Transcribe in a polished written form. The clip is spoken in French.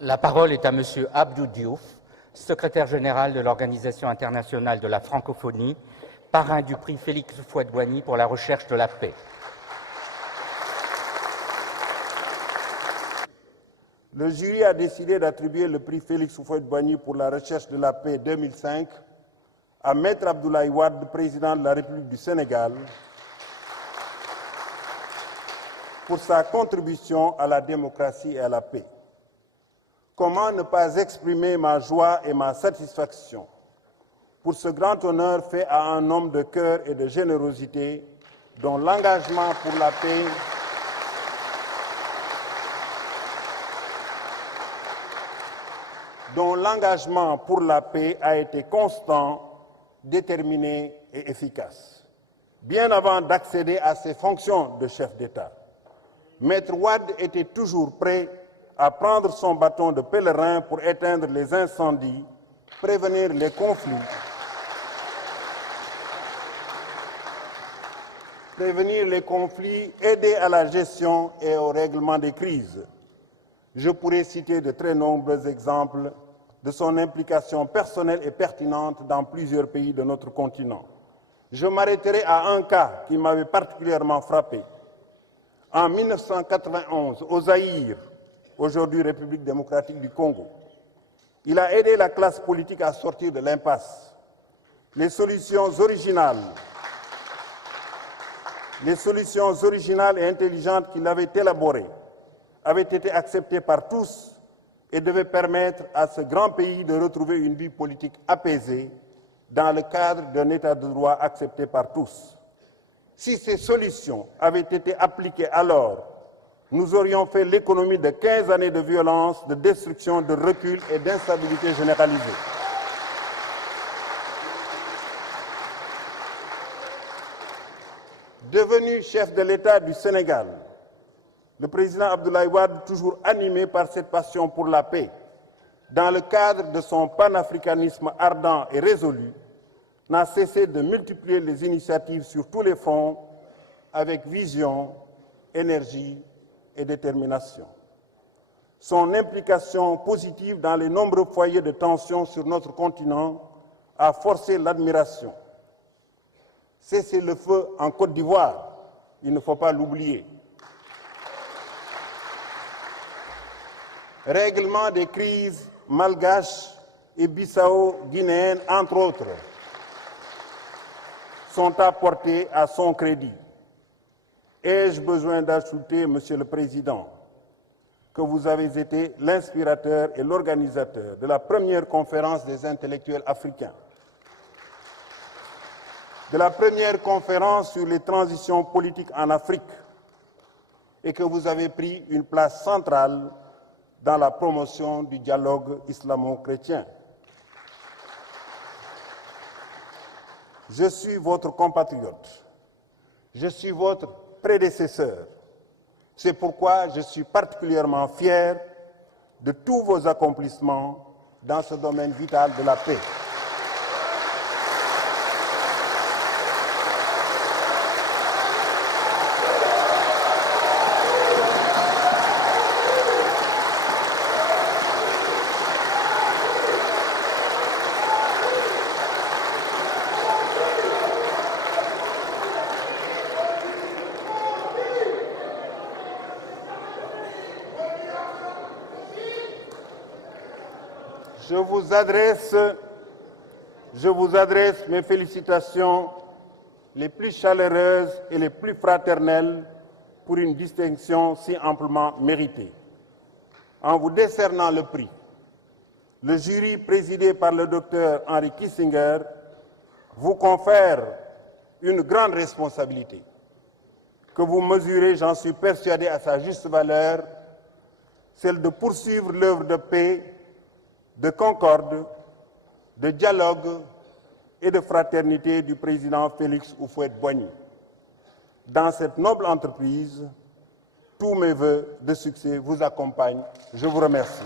La parole est à Monsieur Abdou Diouf, secrétaire général de l'Organisation internationale de la francophonie, parrain du prix Félix Houphouët-Boigny pour la recherche de la paix. Le jury a décidé d'attribuer le prix Félix Houphouët-Boigny pour la recherche de la paix 2005 à Maître Abdoulaye Wade, président de la République du Sénégal, pour sa contribution à la démocratie et à la paix. Comment ne pas exprimer ma joie et ma satisfaction pour ce grand honneur fait à un homme de cœur et de générosité dont l'engagement pour la paix a été constant, déterminé et efficace. Bien avant d'accéder à ses fonctions de chef d'État, Maître Wade était toujours prêt à prendre son bâton de pèlerin pour éteindre les incendies, prévenir les conflits, aider à la gestion et au règlement des crises. Je pourrais citer de très nombreux exemples de son implication personnelle et pertinente dans plusieurs pays de notre continent. Je m'arrêterai à un cas qui m'avait particulièrement frappé. En 1991, au Zaïre, aujourd'hui République démocratique du Congo, il a aidé la classe politique à sortir de l'impasse. Les solutions originales et intelligentes qu'il avait élaborées avaient été acceptées par tous et devaient permettre à ce grand pays de retrouver une vie politique apaisée dans le cadre d'un état de droit accepté par tous. Si ces solutions avaient été appliquées alors, nous aurions fait l'économie de 15 années de violence, de destruction, de recul et d'instabilité généralisée. Devenu chef de l'État du Sénégal, le président Abdoulaye Wade, toujours animé par cette passion pour la paix, dans le cadre de son panafricanisme ardent et résolu, n'a cessé de multiplier les initiatives sur tous les fronts avec vision, énergie et détermination. Son implication positive dans les nombreux foyers de tension sur notre continent a forcé l'admiration. Cesser le feu en Côte d'Ivoire, il ne faut pas l'oublier. Règlement des crises malgaches et bissau-guinéennes, entre autres, sont apportés à son crédit. Ai-je besoin d'ajouter, Monsieur le Président, que vous avez été l'inspirateur et l'organisateur de la première conférence des intellectuels africains, de la première conférence sur les transitions politiques en Afrique, et que vous avez pris une place centrale dans la promotion du dialogue islamo-chrétien. Je suis votre compatriote, je suis votre prédécesseur. C'est pourquoi je suis particulièrement fier de tous vos accomplissements dans ce domaine vital de la paix. Je vous adresse mes félicitations les plus chaleureuses et les plus fraternelles pour une distinction si amplement méritée. En vous décernant le prix, le jury présidé par le docteur Henry Kissinger vous confère une grande responsabilité que vous mesurez, j'en suis persuadé, à sa juste valeur, celle de poursuivre l'œuvre de paix, de concorde, de dialogue et de fraternité du président Félix Houphouët-Boigny. Dans cette noble entreprise, tous mes vœux de succès vous accompagnent. Je vous remercie.